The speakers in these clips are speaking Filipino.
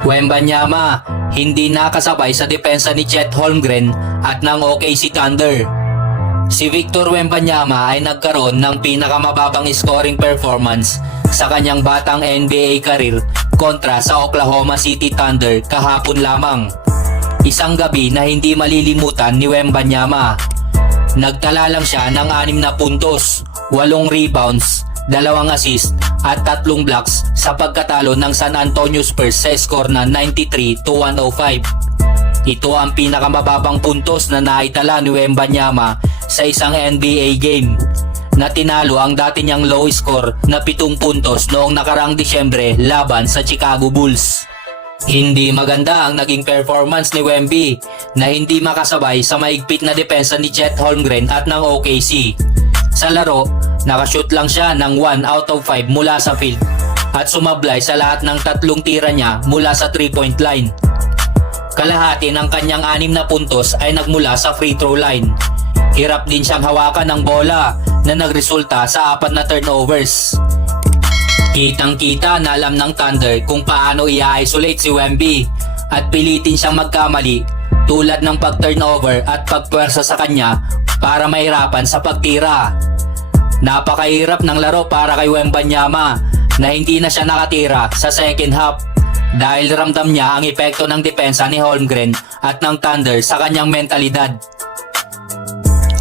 Wembanyama hindi nakasabay sa depensa ni Chet Holmgren at ng OKC Thunder. Si Victor Wembanyama ay nagkaroon ng pinakamababang scoring performance sa kanyang batang NBA career kontra sa Oklahoma City Thunder kahapon lamang. Isang gabi na hindi malilimutan ni Wembanyama. Nagtala lang siya ng 6 na puntos, 8 rebounds, 2 assist at 3 blocks sa pagkatalo ng San Antonio Spurs sa score na 93 to 105. Ito ang pinakamababang puntos na naitala ni Wembanyama sa isang NBA game na tinalo ang dati niyang low score na 7 puntos noong nakaraang Disyembre laban sa Chicago Bulls. Hindi maganda ang naging performance ni Wemby na hindi makasabay sa maigpit na depensa ni Chet Holmgren at ng OKC. Sa laro, nakashoot lang siya ng 1 out of 5 mula sa field at sumablay sa lahat ng tatlong tira niya mula sa 3-point line. Kalahati ng kanyang anim na puntos ay nagmula sa free throw line. Hirap din siyang hawakan ng bola na nagresulta sa apat na turnovers. Kitang kita na alam ng Thunder kung paano i-isolate si Wemby at pilitin siyang magkamali tulad ng pag-turnover at pagpwersa sa kanya para mahirapan sa pagtira. Napakahirap ng laro para kay Wembanyama na hindi na siya nakatira sa second half dahil ramdam niya ang epekto ng depensa ni Holmgren at ng Thunder sa kanyang mentalidad.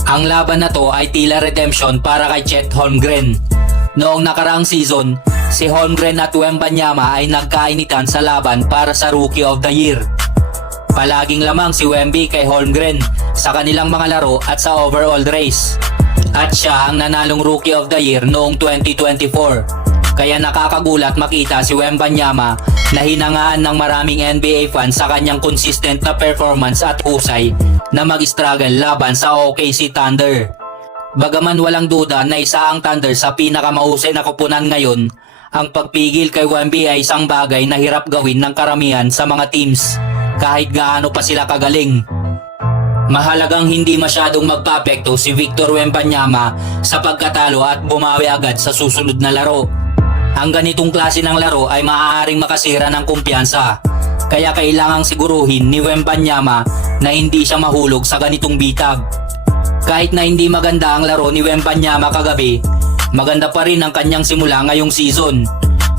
Ang laban na to ay tila redemption para kay Chet Holmgren. Noong nakaraang season, si Holmgren at Wembanyama ay nagkainitan sa laban para sa Rookie of the Year. Palaging lamang si Wemby kay Holmgren sa kanilang mga laro at sa overall race. At siya ang nanalong Rookie of the Year noong 2024. Kaya nakakagulat makita si Wembanyama na hinangaan ng maraming NBA fans sa kanyang consistent na performance at husay na mag-struggle laban sa OKC Thunder. Bagaman walang duda na isa ang Thunder sa pinakamahusay na kupunan ngayon, ang pagpigil kay Wemby ay isang bagay na hirap gawin ng karamihan sa mga teams kahit gaano pa sila kagaling. Mahalagang hindi masyadong magpapekto si Victor Wembanyama sa pagkatalo at bumawi agad sa susunod na laro. Ang ganitong klase ng laro ay maaaring makasira ng kumpiyansa. Kaya kailangang siguruhin ni Wembanyama na hindi siya mahulog sa ganitong bitag. Kahit na hindi maganda ang laro ni Wembanyama kagabi, maganda pa rin ang kanyang simula ngayong season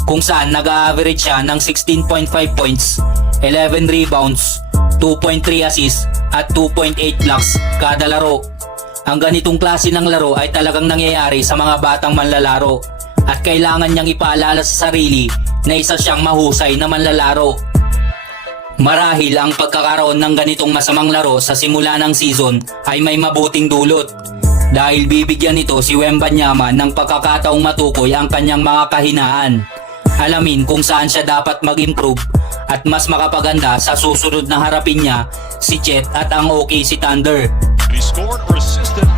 kung saan nag-average siya ng 16.5 points, 11 rebounds, 2.3 assists at 2.8 blocks kada laro. Ang ganitong klase ng laro ay talagang nangyayari sa mga batang manlalaro at kailangan niyang ipaalala sa sarili na isa siyang mahusay na manlalaro. Marahil ang pagkakaroon ng ganitong masamang laro sa simula ng season ay may mabuting dulot dahil bibigyan nito si Wembanyama ng pagkakataong matukoy ang kanyang mga kahinaan. Alamin kung saan siya dapat mag-improve at mas makapaganda sa susunod na harapin niya si Chet at ang OKC Thunder. He scored or assisted